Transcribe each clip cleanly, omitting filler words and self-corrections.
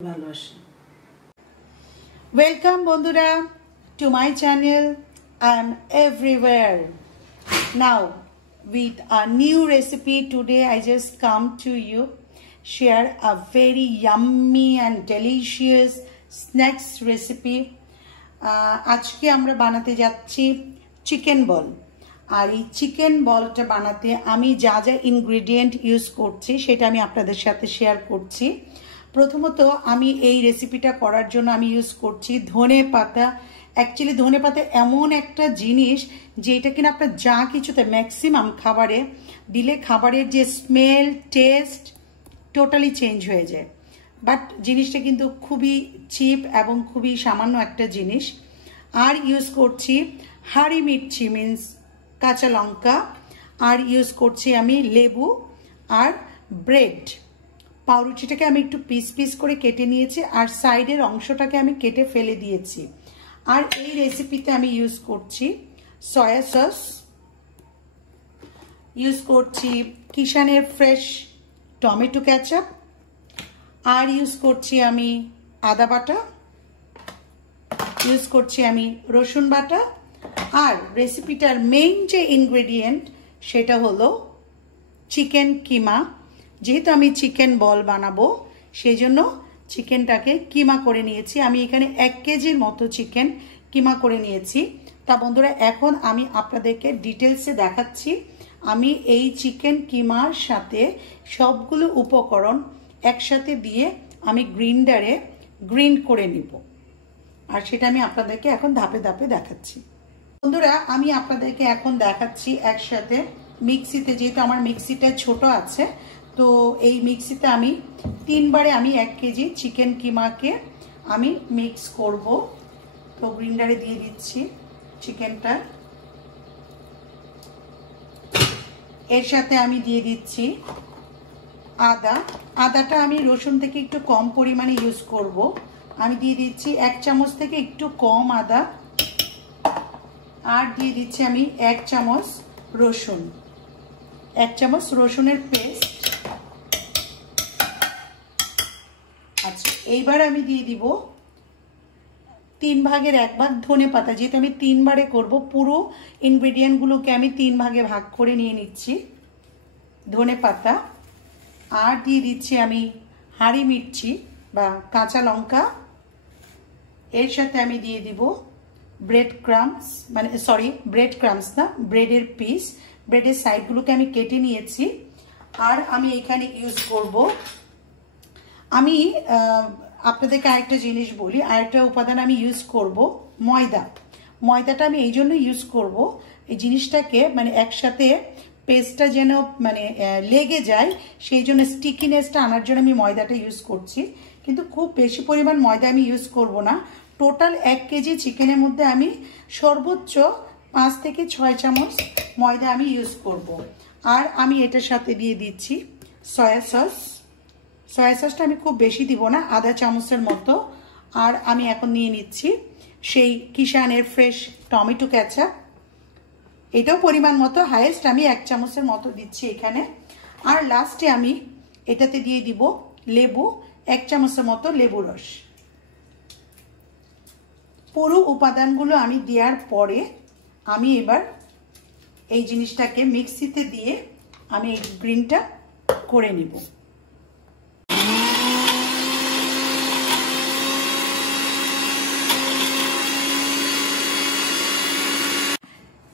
ভালোবাসি। ওয়েলকাম বন্ধুরা to my channel. I am everywhere. Now with a new recipe today I just come to you share a very yummy and delicious snacks recipe. আজকে আমরা বানাতে যাচ্ছি chicken বল। আর এই chicken বলটা বানাতে আমি যা যা ইনগ্রেডিয়েন্ট ইউজ করছি সেটা আমি আপনাদের সাথে শেয়ার করছি। প্রথমত আমি এই রেসিপিটা করার জন্য আমি ইউজ করছি ধনে পাতা। অ্যাকচুয়ালি ধনে পাতা এমন একটা জিনিস যেটা কিনা আপনার যা কিছুতে ম্যাক্সিমাম খাবারে দিলে খাবারের যে স্মেল টেস্ট টোটালি চেঞ্জ হয়ে যায়। বাট জিনিসটা কিন্তু খুবই চিপ এবং খুবই সামান্য একটা জিনিস। আর ইউজ করছি হাড়ি মির্চি মিন্স কাঁচা লঙ্কা, আর ইউজ করছি আমি লেবু আর ব্রেড। পাউরুটিটাকে আমি একটু পিস পিস করে কেটে নিয়েছি আর সাইডের অংশটাকে আমি কেটে ফেলে দিয়েছি। আর এই রেসিপিতে আমি ইউজ করছি সয়া সস, ইউজ করছি কিষানের ফ্রেশ টমেটো কেচাপ, আর ইউজ করছি আমি আদা বাটা, ইউজ করছি আমি রসুন বাটা। আর রেসিপিটার মেইন যে ইনগ্রেডিয়েন্ট সেটা হলো চিকেন কিমা। যেহেতু আমি চিকেন বল বানাবো সেই জন্য চিকেনটাকে কিমা করে নিয়েছি। আমি এখানে 1 কেজির মতো চিকেন কিমা করে নিয়েছি। তা বন্ধুরা এখন আমি আপনাদেরকে ডিটেলসে দেখাচ্ছি আমি এই চিকেন কিমার সাথে সবগুলো উপকরণ একসাথে দিয়ে আমি গ্রিন্ডারে গ্রিন্ড করে নিব। আর সেটা আমি আপনাদেরকে এখন ধাপে ধাপে দেখাচ্ছি। বন্ধুরা আমি আপনাদেরকে এখন দেখাচ্ছি একসাথে মিক্সিতে, যেহেতু আমার মিক্সিটা ছোট আছে তো এই মিক্সিতে আমি 3 বারে আমি 1 কেজি চিকেন কিমাকে আমি মিক্স করব। তো গ্রিন্ডারে দিয়ে দিচ্ছি চিকেনটা, এর সাথে আমি দিয়ে দিচ্ছি আদাটা আমি রসুন থেকে একটু কম পরিমাণে ইউজ করব। আমি দিয়ে দিচ্ছি 1 চামচ থেকে একটু কম আদা, আর দিয়ে দিচ্ছি আমি 1 চামচ রসুন, 1 চামচ রসুনের পেস্ট। আচ্ছা এইবার আমি দিয়ে দিব 3 ভাগের 1 ভাগ ধনে পাতা। যেহেতু আমি 3 বারে করব পুরো ইনগ্রেডিয়েন্টগুলোকে আমি 3 ভাগে ভাগ করে নিয়ে নিচ্ছি ধনে পাতা। আর দিয়ে দিচ্ছি আমি হাড়ি মির্চি বা কাঁচা লঙ্কা। এর সাথে আমি দিয়ে দিব ব্রেড ক্রাম্পস, মানে সরি ব্রেড ক্রাম্পস না, ব্রেডের পিস। ব্রেডের সাইডগুলোকে আমি কেটে নিয়েছি। আর আমি এখানে ইউজ করব, আমি আপনাদেরকে আরেকটা জিনিস বলি, আরেকটা উপাদান আমি ইউজ করব ময়দা। ময়দাটা আমি এই জন্য ইউজ করব এই জিনিসটাকে মানে একসাথে পেস্টটা যেন মানে লেগে যায়, সেই জন্য স্টিকিনেসটা আনার জন্য আমি ময়দাটা ইউজ করছি। কিন্তু খুব বেশি পরিমাণ ময়দা আমি ইউজ করব না। টোটাল 1 কেজি চিকেনের মধ্যে আমি সর্বোচ্চ 5 থেকে 6 চামচ ময়দা আমি ইউজ করব। আর আমি এটার সাথে দিয়ে দিচ্ছি সয়া সস। সয়া সসটা আমি খুব বেশি দিব না, আধা চামচের মতো। আর আমি এখন নিয়ে নিচ্ছি সেই কিষানের ফ্রেশ টমেটো কেচাপ, এটাও পরিমাণ মতো, হাইয়েস্ট আমি 1 চামচের মতো দিচ্ছি এখানে। আর লাস্টে আমি এটাতে দিয়ে দিব লেবু, 1 চামচের মতো লেবু রস। পুরো উপাদানগুলো আমি দেওয়ার পরে আমি এবার এই জিনিসটাকে মিক্সিতে দিয়ে আমি এই গ্রিনটা করে নিব।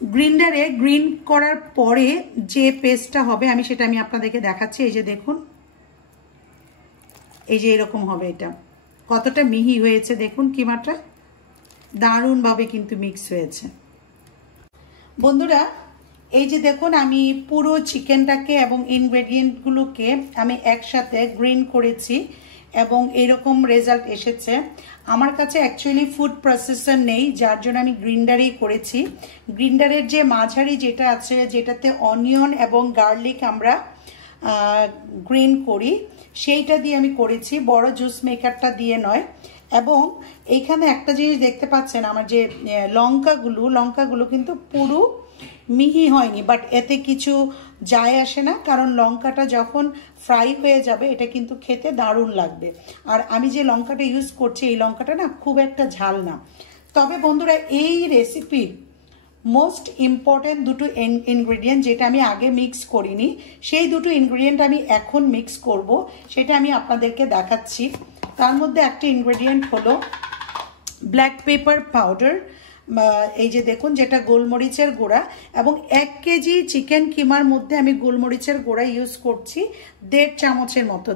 গ্রিন্ডারে গ্রিন্ড করার পরে যে পেস্টটা হবে আমি সেটা আমি আপনাদেরকে দেখাচ্ছি। এই যে দেখুন, এই যে এরকম হবে। এটা কতটা মিহি হয়েছে দেখুন, কিমাটা দারুণভাবে কিন্তু মিক্স হয়েছে। বন্ধুরা এই যে দেখুন আমি পুরো চিকেনটাকে এবং ইনগ্রেডিয়েন্টগুলোকে আমি একসাথে গ্রিন্ড করেছি এবং এরকম রেজাল্ট এসেছে। আমার কাছে অ্যাকচুয়ালি ফুড প্রসেসর নেই, যার জন্য আমি গ্রিন্ডারেই করেছি। গ্রিন্ডারের যে মাঝারি যেটা আছে, যেটাতে অনিয়ন এবং গার্লিক আমরা গ্রিন্ড করি, সেইটা দিয়ে আমি করেছি, বড় জুস মেকারটা দিয়ে নয়। এবং এইখানে একটা জিনিস দেখতে পাচ্ছেন, আমার যে লঙ্কাগুলো কিন্তু পুরো মিহি হয়নি, বাট এতে কিছু যায় আসে না, কারণ লঙ্কাটা যখন ফ্রাই হয়ে যাবে এটা কিন্তু খেতে দারুণ লাগবে। আর আমি যে লঙ্কাটা ইউজ করছি এই লঙ্কাটা না খুব একটা ঝাল না। তবে বন্ধুরা এই রেসিপি মোস্ট ইম্পর্টেন্ট দুটো ইনগ্রেডিয়েন্ট যেটা আমি আগে মিক্স করিনি, সেই দুটো ইনগ্রেডিয়েন্ট আমি এখন মিক্স করব, সেটা আমি আপনাদেরকে দেখাচ্ছি। তার মধ্যে একটা ইনগ্রেডিয়েন্ট হলো ব্ল্যাক পেপার পাউডার, এই যে দেখুন যেটা গোলমরিচের গুঁড়া, এবং 1 কেজি চিকেন কিমার মধ্যে আমি গোলমরিচের গুঁড়া ইউজ করছি 1.5 চামচের মতো,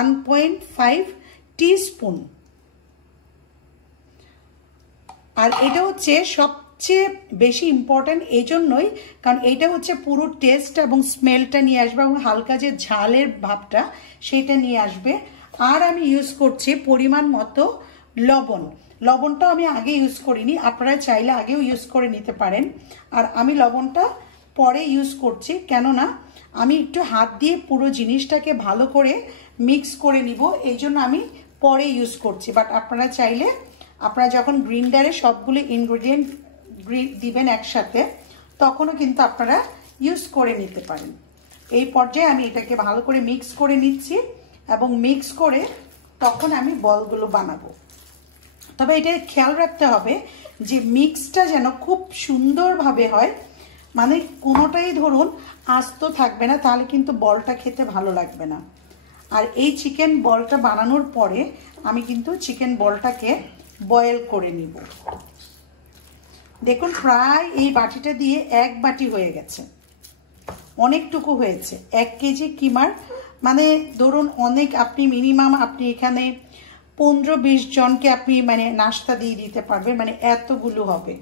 1.5 টিস্পুন। আর এটা হচ্ছে সবচেয়ে বেশি ইম্পর্ট্যান্ট এই জন্যই কারণ এটা হচ্ছে পুরো টেস্ট এবং স্মেলটা নিয়ে আসবে এবং হালকা যে ঝালের ভাবটা সেটা নিয়ে আসবে। আর আমি ইউজ করছি পরিমাণ মতো লবণ। লবণটা আমি আগে ইউজ করিনি, আপনারা চাইলে আগেও ইউজ করে নিতে পারেন। আর আমি লবণটা পরে ইউজ করছি, কেননা আমি একটু হাত দিয়ে পুরো জিনিসটাকে ভালো করে মিক্স করে নিব, এই জন্য আমি পরে ইউজ করছি। বাট আপনারা চাইলে আপনারা যখন গ্রিন্ডারে সবগুলো ইনগ্রেডিয়েন্ট দিবেন একসাথে তখনও কিন্তু আপনারা ইউজ করে নিতে পারেন। এই পর্যায়ে আমি এটাকে ভালো করে মিক্স করে নিচ্ছি এবং মিক্স করে তখন আমি বলগুলো বানাবো। তবে এটা খেয়াল রাখতে হবে যে মিক্সটা যেন খুব সুন্দরভাবে হয়, মানে কোনোটাই ধরুন আস্ত থাকবে না, তাহলে কিন্তু বলটা খেতে ভালো লাগবে না। আর এই চিকেন বলটা বানানোর পরে আমি কিন্তু চিকেন বলটাকে বয়েল করে নিব। দেখুন প্রায় এই বাটিটা দিয়ে 1 বাটি হয়ে গেছে, অনেকটুকু হয়েছে। 1 কেজি কিমার মানে ধরুন অনেক, আপনি মিনিমাম আপনি এখানে 15-20 জনকে আপনি মানে নাস্তা দিয়ে দিতে পারবেন, মানে এতগুলো হবে।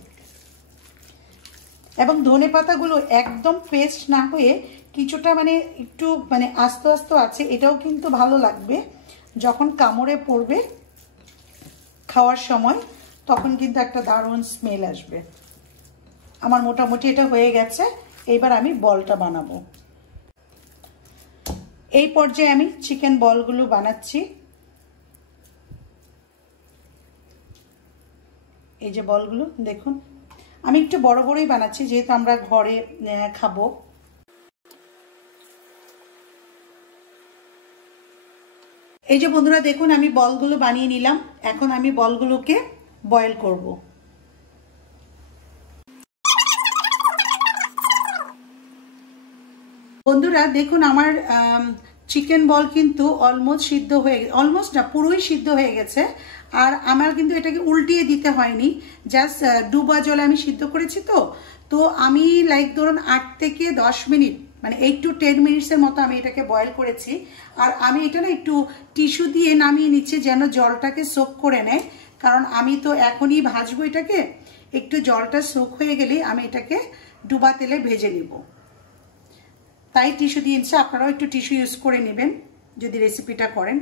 এবং ধনে পাতাগুলো একদম পেস্ট না হয়ে কিছুটা মানে একটু মানে আস্তে আস্তে আছে, এটাও কিন্তু ভালো লাগবে যখন কামড়ে পড়বে খাওয়ার সময়, তখন কিন্তু একটা দারুণ স্মেল আসবে। আমার মোটামুটি এটা হয়ে গেছে, এইবার আমি বলটা বানাবো। এই পর্যায়ে আমি চিকেন বলগুলো বানাচ্ছি। এই যে বলগুলো দেখুন, আমি একটু বড় বড়ই বানাচ্ছি যেহেতু আমরা ঘরে খাবো। এই যে বন্ধুরা দেখুন আমি বলগুলো বানিয়ে নিলাম, এখন আমি বলগুলোকে বয়েল করব। বন্ধুরা দেখুন আমার চিকেন বল কিন্তু অলমোস্ট সিদ্ধ হয়ে গেছে, অলমোস্ট না পুরোই সিদ্ধ হয়ে গেছে। আর আমার কিন্তু এটাকে উল্টিয়ে দিতে হয়নি, জাস্ট ডুবা জলে আমি সিদ্ধ করেছি। তো আমি লাইক ধরুন 8 থেকে 10 মিনিট মানে 8 to 10 মিনিটসের মতো আমি এটাকে বয়েল করেছি। আর আমি এটা না একটু টিস্যু দিয়ে নামিয়ে নিচ্ছি যেন জলটাকে সোক করে নেয়, কারণ আমি তো এখনই ভাজবো এটাকে, একটু জলটা সোক হয়ে গেলেই আমি এটাকে ডুবা তেলে ভেজে নিব, তাই টিস্যু দিয়েছি। আপনারাও একটু টিস্যু ইউজ করে নেবেন যদি রেসিপিটা করেন।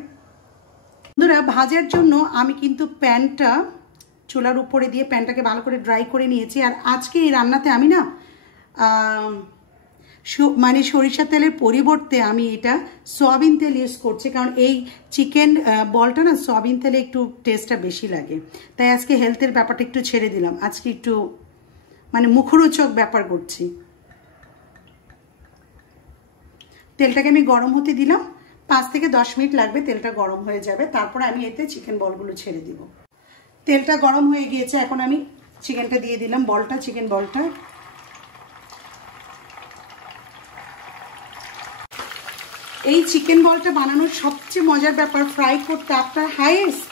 বন্ধুরা ভাজার জন্য আমি কিন্তু প্যানটা চুলার উপরে দিয়ে প্যানটাকে ভালো করে ড্রাই করে নিয়েছি। আর আজকে এই রান্নাতে আমি না মানে সরিষা তেলের পরিবর্তে আমি এটা সয়াবিন তেল ইউজ করছি, কারণ এই চিকেন বলটা না সয়াবিন তেলে একটু টেস্টটা বেশি লাগে। তাই আজকে হেলথের ব্যাপারটা একটু ছেড়ে দিলাম, আজকে একটু মানে মুখরোচক ব্যাপার করছি। তেলটাকে আমি গরম হতে দিলাম, 5 থেকে 10 মিনিট লাগবে, তেলটা গরম হয়ে যাবে, তারপরে আমি এতে চিকেন বলগুলো ছেড়ে দিব। তেলটা গরম হয়ে গিয়েছে, এখন আমি চিকেনটা দিয়ে দিলাম, চিকেন বলটা। এই চিকেন বলটা বানানোর সবচেয়ে মজার ব্যাপার, ফ্রাই করতে আপনার হাইয়েস্ট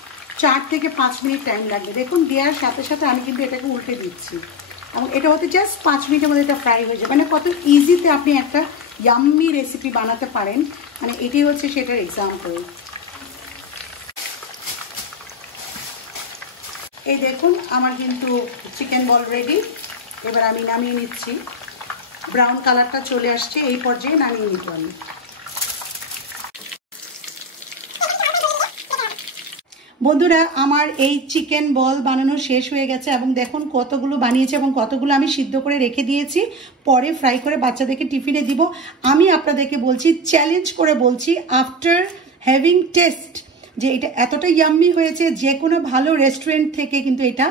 4 থেকে 5 মিনিট টাইম লাগবে। দেখুন দেওয়ার সাথে সাথে আমি কিন্তু এটাকে উল্টে দিচ্ছি এবং এটা হতে জাস্ট 5 মিনিটের মধ্যে এটা ফ্রাই হয়ে যাবে। মানে কত ইজিতে আপনি একটা ইয়াম্মি রেসিপি বানাতে পারেন, মানে এটাই হচ্ছে সেটার এক্সাম্পল। এই দেখুন আমার কিন্তু চিকেন বল রেডি, এবার আমি নামিয়ে নিচ্ছি। ব্রাউন কালারটা চলে আসছে, এই পর্যায়ে নামিয়ে নিতে আমি। বন্ধুরা আমার এই চিকেন বল বানানো শেষ হয়ে গেছে এবং দেখুন কতগুলো বানিয়েছে এবং কতগুলো আমি সিদ্ধ করে রেখে দিয়েছি, পরে ফ্রাই করে বাচ্চাদেরকে টিফিনে দিব। আমি আপনাদেরকে বলছি, চ্যালেঞ্জ করে বলছি, আফটার হ্যাভিং টেস্ট যে এটা এতটা ইয়াম্মি হয়েছে, যে কোনো ভালো রেস্টুরেন্ট থেকে কিন্তু এটা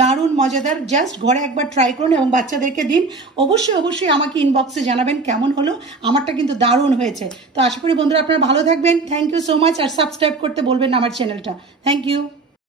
দারুণ মজাদার। জাস্ট ঘরে একবার ট্রাই করুন এবং বাচ্চাদেরকে দিন। অবশ্যই অবশ্যই আমাকে ইনবক্সে জানাবেন কেমন হলো। আমারটা কিন্তু দারুণ হয়েছে। তো আশা করি বন্ধুরা আপনারা ভালো থাকবেন। Thank you so much. আর সাবস্ক্রাইব করতে বলবেন না আমার চ্যানেলটা। Thank you.